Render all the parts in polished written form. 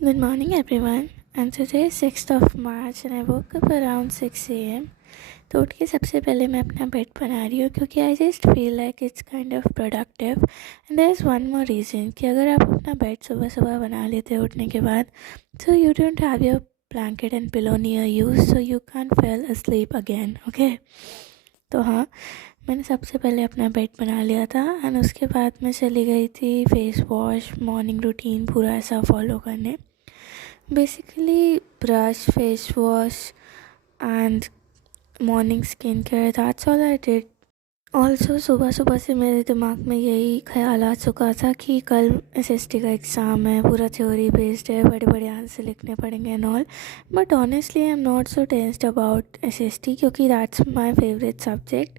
Good morning, everyone. And today is 6th of March and I woke up around 6 a.m. तो उठ के सबसे पहले मैं अपना बेड बना रही हूँ क्योंकि I just feel like it's kind of productive and there is one more reason कि अगर आप अपना बेड सुबह सुबह बना लेते हो उठने के बाद so you don't have your blanket and pillow near you so you can fail asleep again okay. तो हाँ, मैंने सबसे पहले अपना बेड बना लिया था एंड उसके बाद मैं चली गई थी फेस वॉश मॉर्निंग रूटीन पूरा ऐसा फॉलो करने। Basically brush, face wash and morning skin care, that's all I did. Also सुबह सुबह से मेरे दिमाग में यही ख्याल आ चुका था कि कल एसएसटी का एग्ज़ाम है, पूरा थ्योरी बेस्ड है, बड़े बड़े आंसर लिखने पड़ेंगे and all. But honestly I am not so tensed about SST क्योंकि दैट्स माय फेवरेट सब्जेक्ट।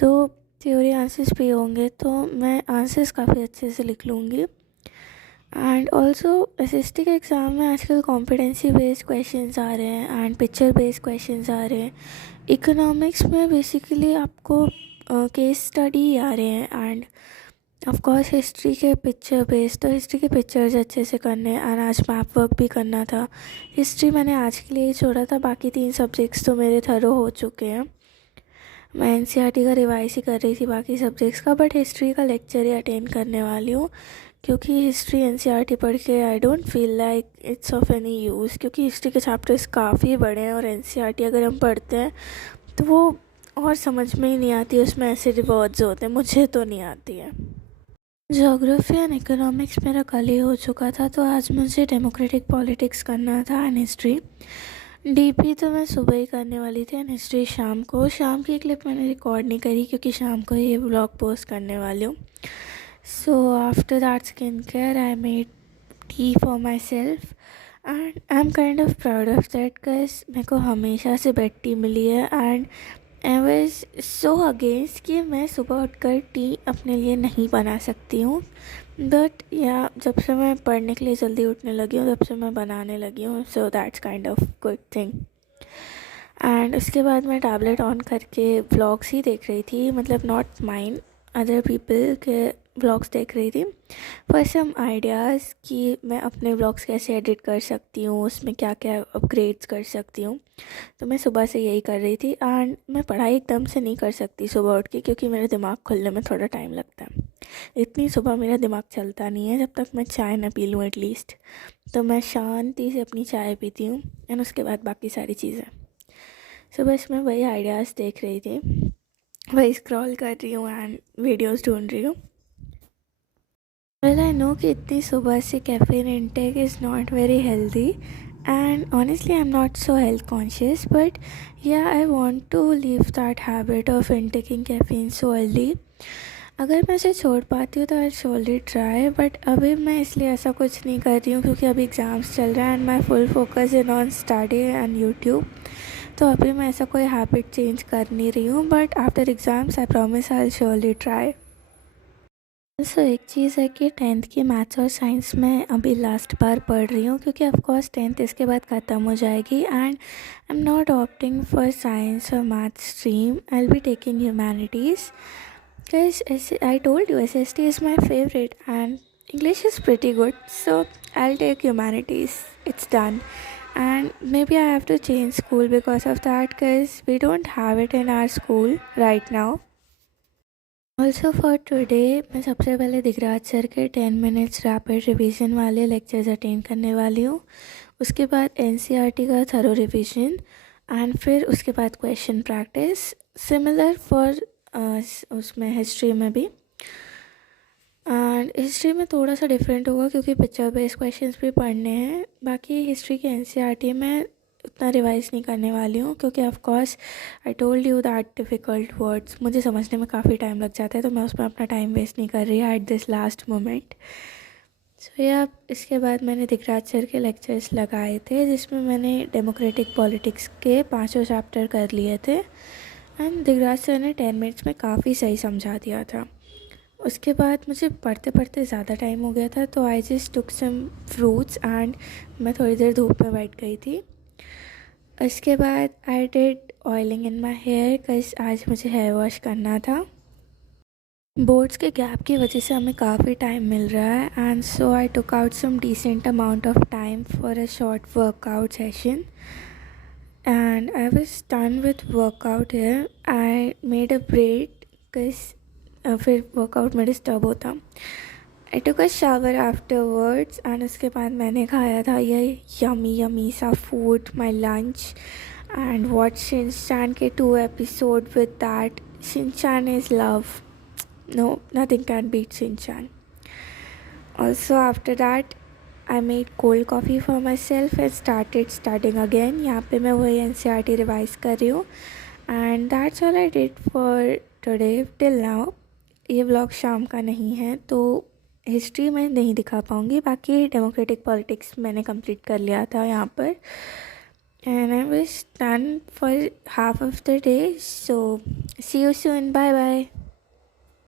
तो थ्योरी आंसर्स भी होंगे तो मैं आंसर्स काफ़ी अच्छे से लिख लूँगी। एंड ऑल्सो एसएसटी के एग्ज़ाम में आजकल कॉम्पिटेंसी बेस्ड क्वेश्चंस आ रहे हैं एंड पिक्चर बेस्ड क्वेश्चंस आ रहे हैं। इकोनॉमिक्स में बेसिकली आपको केस स्टडी आ रहे हैं एंड ऑफ कोर्स हिस्ट्री के पिक्चर बेस्ड, तो हिस्ट्री के पिक्चर्स अच्छे से करने एंड आज मैप वर्क भी करना था। हिस्ट्री मैंने आज के लिए ही छोड़ा था, बाकी 3 सब्जेक्ट्स तो मेरे थरो हो चुके हैं। मैं एनसीईआरटी का रिवाइज ही कर रही थी बाकी सब्जेक्ट्स का, बट हिस्ट्री का लेक्चर ही अटेंड करने वाली हूँ क्योंकि हिस्ट्री एनसीईआरटी पढ़ के I don't feel like it's of any use क्योंकि हिस्ट्री के चैप्टर्स काफ़ी बड़े हैं और एनसीईआरटी अगर हम पढ़ते हैं तो वो और समझ में ही नहीं आती, उसमें ऐसे रिवॉर्ड्स होते हैं, मुझे तो नहीं आती है। ज्योग्राफी एंड इकोनॉमिक्स मेरा कल ही हो चुका था तो आज मुझे डेमोक्रेटिक पॉलिटिक्स करना था एंड हिस्ट्री। डीपी तो मैं सुबह ही करने वाली थी एंड हिस्ट्री शाम को। शाम की क्लिप मैंने रिकॉर्ड नहीं करी क्योंकि शाम को ही व्लॉग पोस्ट करने वाली हूँ। So after that skin care I made tea for my self and I am kind of proud of that because मेरे को हमेशा से बेड टी मिली है and I was so against कि मैं सुबह उठकर टी अपने लिए नहीं बना सकती हूँ। बट या जब से मैं पढ़ने के लिए जल्दी उठने लगी हूँ तब से मैं बनाने लगी हूँ, so that's kind of good thing. And उसके बाद मैं टैबलेट ऑन करके व्लॉग्स ही देख रही थी, मतलब नॉट माइन, अदर पीपल के व्लॉग्स देख रही थी फॉर सम आइडियाज़ कि मैं अपने व्लॉग्स कैसे एडिट कर सकती हूँ, उसमें क्या क्या अपग्रेड्स कर सकती हूँ। तो मैं सुबह से यही कर रही थी एंड मैं पढ़ाई एकदम से नहीं कर सकती सुबह उठ के क्योंकि मेरा दिमाग खुलने में थोड़ा टाइम लगता है। इतनी सुबह मेरा दिमाग चलता नहीं है जब तक मैं चाय ना पी लूँ एटलीस्ट। तो मैं शांति से अपनी चाय पीती हूँ एंड उसके बाद बाकी सारी चीज़ें। सो बस मैं वही आइडियाज़ देख रही थी, वही स्क्रॉल कर रही हूँ एंड वीडियोज़ ढूंढ रही हूँ। वेल आई नो कि इतनी सुबह से caffeine intake is not very healthy and honestly I'm not so health conscious, but yeah I want to leave that habit of intaking caffeine so early. अगर मैं इसे छोड़ पाती हूँ तो आई surely try, बट अभी मैं इसलिए ऐसा कुछ नहीं कर रही हूँ क्योंकि अभी एग्ज़ाम्स चल रहा है and my full focus in on study and YouTube. तो अभी मैं ऐसा कोई हैबिट चेंज कर नहीं रही हूँ, but after exams I promise I surely try. सो एक चीज़ है कि 10th की मैथ्स और साइंस में अभी लास्ट बार पढ़ रही हूँ क्योंकि ऑफकोर्स 10th इसके बाद ख़त्म हो जाएगी and I am not opting for science और maths stream, I will be taking humanities because I told you SST is my favourite and English is pretty good, so I will take humanities, it's done. And maybe I have to change school because of that because we don't have it in our school right now. Also for today मैं सबसे पहले Digraj sir के 10 minutes rapid revision वाले lectures attend करने वाली हूँ। उसके बाद एनसीईआरटी का थरो रिवीजन एंड फिर उसके बाद क्वेश्चन प्रैक्टिस सिमिलर फॉर उसमें हिस्ट्री में भी। एंड हिस्ट्री में थोड़ा सा डिफरेंट होगा क्योंकि पिक्चर बेस्ड क्वेश्चंस भी पढ़ने हैं। बाकी हिस्ट्री के एनसीईआरटी में उतना रिवाइज नहीं करने वाली हूँ क्योंकि of course I told you that difficult words मुझे समझने में काफ़ी टाइम लग जाता है, तो मैं उसमें अपना टाइम वेस्ट नहीं कर रही एट दिस लास्ट मोमेंट। सो या इसके बाद मैंने दिगराज सर के लेक्चर्स लगाए थे जिसमें मैंने डेमोक्रेटिक पॉलिटिक्स के 5 चैप्टर कर लिए थे एंड दिगराज सर ने 10 मिनट्स में काफ़ी सही समझा दिया था। उसके बाद मुझे पढ़ते पढ़ते ज़्यादा टाइम हो गया था तो I just took some fruits and मैं थोड़ी देर धूप में बैठ गई थी। उसके बाद I did oiling in my hair because आज मुझे हेयर वॉश करना था। बोर्ड्स के गैप की वजह से हमें काफ़ी टाइम मिल रहा है, and so I took out some decent amount of time for a short workout session. And I was done with workout here. I made a break because फिर workout में disturb होता. I took a shower afterwards and उसके बाद मैंने खाया था ये yummy सा food, my lunch, and watched Shinchan के 2 episode with that. Shinchan is love. No, nothing can beat Shinchan. Also after that I made cold coffee for myself and started studying again. यहाँ पे मैं वही NCERT revise कर रही हूँ. And that's all I did for today till now. ये vlog शाम का नहीं है तो हिस्ट्री में नहीं दिखा पाऊँगी, बाकी डेमोक्रेटिक पॉलिटिक्स मैंने कंप्लीट कर लिया था यहाँ पर. And I was done for half of the day. So see you soon. Bye bye.